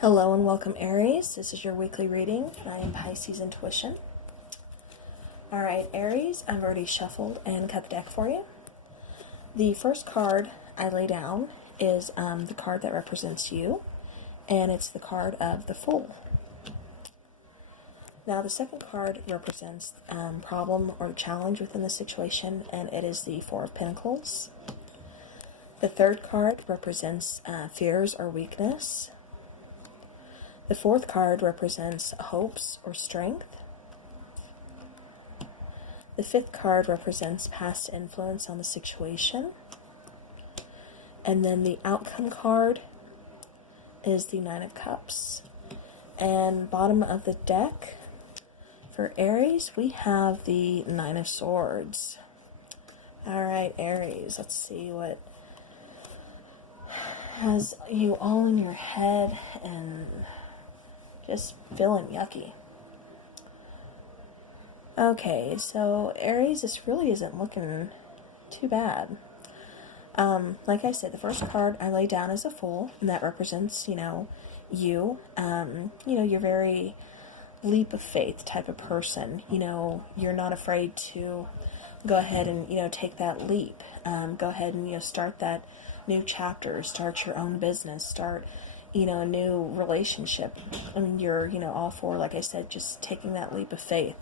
Hello and welcome, Aries. This is your weekly reading. I am Pisces Intuition. Alright, Aries, I've already shuffled and cut the deck for you. The first card I lay down is the card that represents you, and it's the card of the Fool. Now, the second card represents problem or challenge within the situation, and it is the Four of Pentacles. The third card represents fears or weakness. The fourth card represents hopes or strength. The fifth card represents past influence on the situation. And then the outcome card is the Nine of Cups. And bottom of the deck for Aries, we have the Nine of Swords. Alright, Aries, let's see what has you all in your head and just feeling yucky. Okay, so Aries, this really isn't looking too bad. Like I said, the first card I lay down is a Fool, and that represents, you. You're very leap of faith type of person. You're not afraid to go ahead and, take that leap. Go ahead and, start that new chapter, start your own business, start a new relationship. I mean, you're, all for, like I said, just taking that leap of faith.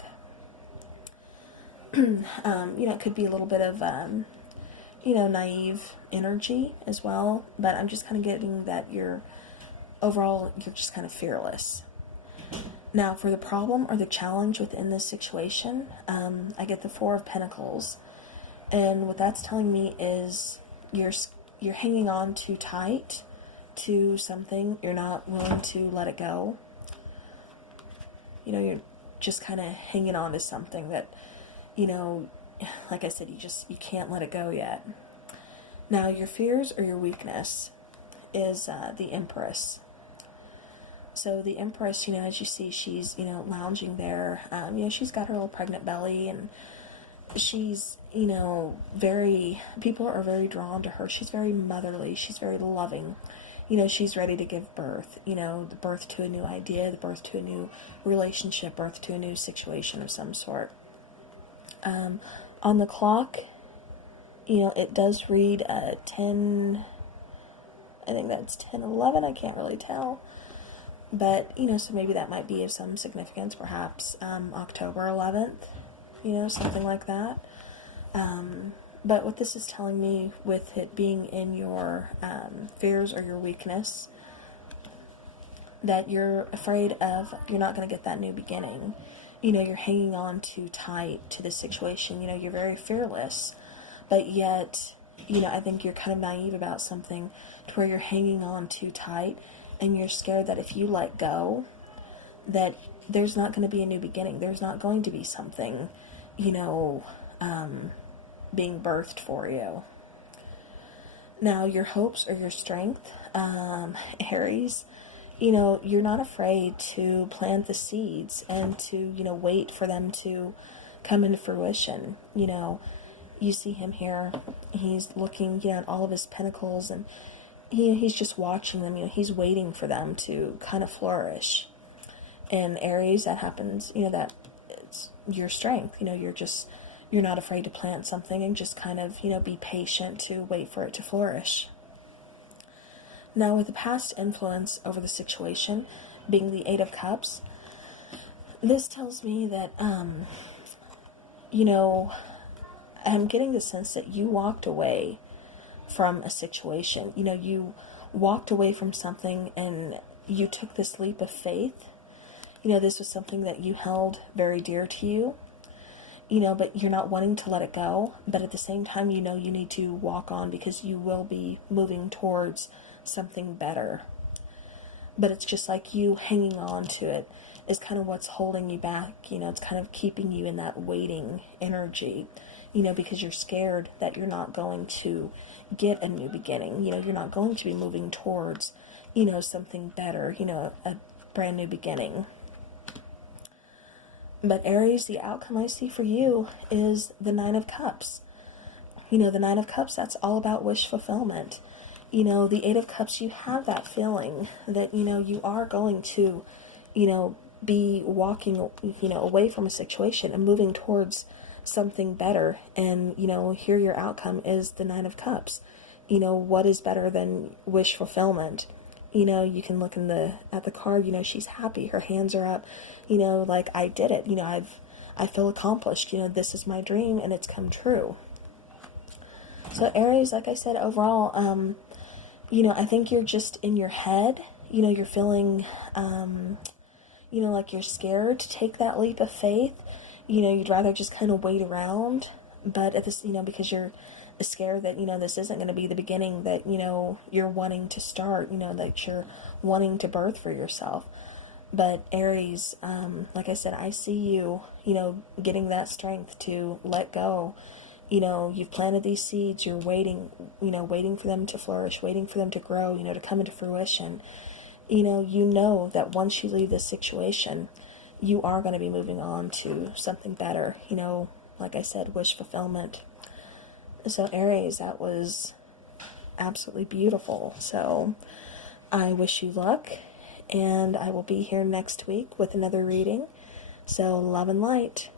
It could be a little bit of, naive energy as well, but I'm just kind of getting that you're just kind of fearless. Now, for the problem or the challenge within this situation, I get the Four of Pentacles, and what that's telling me is you're hanging on too tight to something. You're not willing to let it go. You're just kind of hanging on to something that, like I said, you can't let it go yet. Now, your fears or your weakness is the Empress. So the Empress, as you see, she's, lounging there. She's got her little pregnant belly, and she's, people are very drawn to her. She's very motherly. She's very loving. She's ready to give birth, the birth to a new idea, the birth to a new relationship, birth to a new situation of some sort. On the clock, it does read 10, I think that's 10:11, I can't really tell. But, so maybe that might be of some significance, perhaps October 11th, something like that. But what this is telling me with it being in your fears or your weakness, that you're afraid of, you're not going to get that new beginning. You're hanging on too tight to the situation. You're very fearless, but yet, I think you're kind of naive about something to where you're hanging on too tight, and you're scared that if you let go, that there's not going to be a new beginning. There's not going to be something, being birthed for you. Now, your hopes or your strength, Aries, you're not afraid to plant the seeds and to, wait for them to come into fruition. You see him here, he's looking, at all of his pentacles, and he's just watching them, he's waiting for them to kind of flourish. And Aries, that happens, that it's your strength, you're not afraid to plant something and just kind of, be patient to wait for it to flourish. Now, with the past influence over the situation being the Eight of Cups, this tells me that, I'm getting the sense that you walked away from a situation. You walked away from something and you took this leap of faith. This was something that you held very dear to you. But you're not wanting to let it go. But at the same time, you need to walk on because you will be moving towards something better. But it's just like you hanging on to it is kind of what's holding you back. It's kind of keeping you in that waiting energy, because you're scared that you're not going to get a new beginning. You're not going to be moving towards, something better, a brand new beginning. But Aries, the outcome I see for you is the Nine of Cups. The Nine of Cups, that's all about wish fulfillment. you know, the Eight of Cups, you have that feeling that, you know, you are going to, you know, be walking, you know, away from a situation and moving towards something better. And, you know, here your outcome is the Nine of Cups. You know, what is better than wish fulfillment? You know, you can look at the card, you know, she's happy, her hands are up, you know, like, I did it, you know, I feel accomplished, you know, this is my dream and it's come true. So Aries, like I said, overall, you know, I think you're just in your head, you know, you're feeling, you know, like you're scared to take that leap of faith. You know, you'd rather just kind of wait around, but at this, you know, because you're scared that, you know, this isn't going to be the beginning that, you know, you're wanting to start, you know, that you're wanting to birth for yourself. But Aries, like I said, I see you, you know, getting that strength to let go. You know, you've planted these seeds, you're waiting, you know, waiting for them to flourish, waiting for them to grow, you know, to come into fruition. You know that once you leave this situation, you are going to be moving on to something better, you know, like I said, wish fulfillment. So Aries, that was absolutely beautiful. So I wish you luck, and I will be here next week with another reading. So love and light.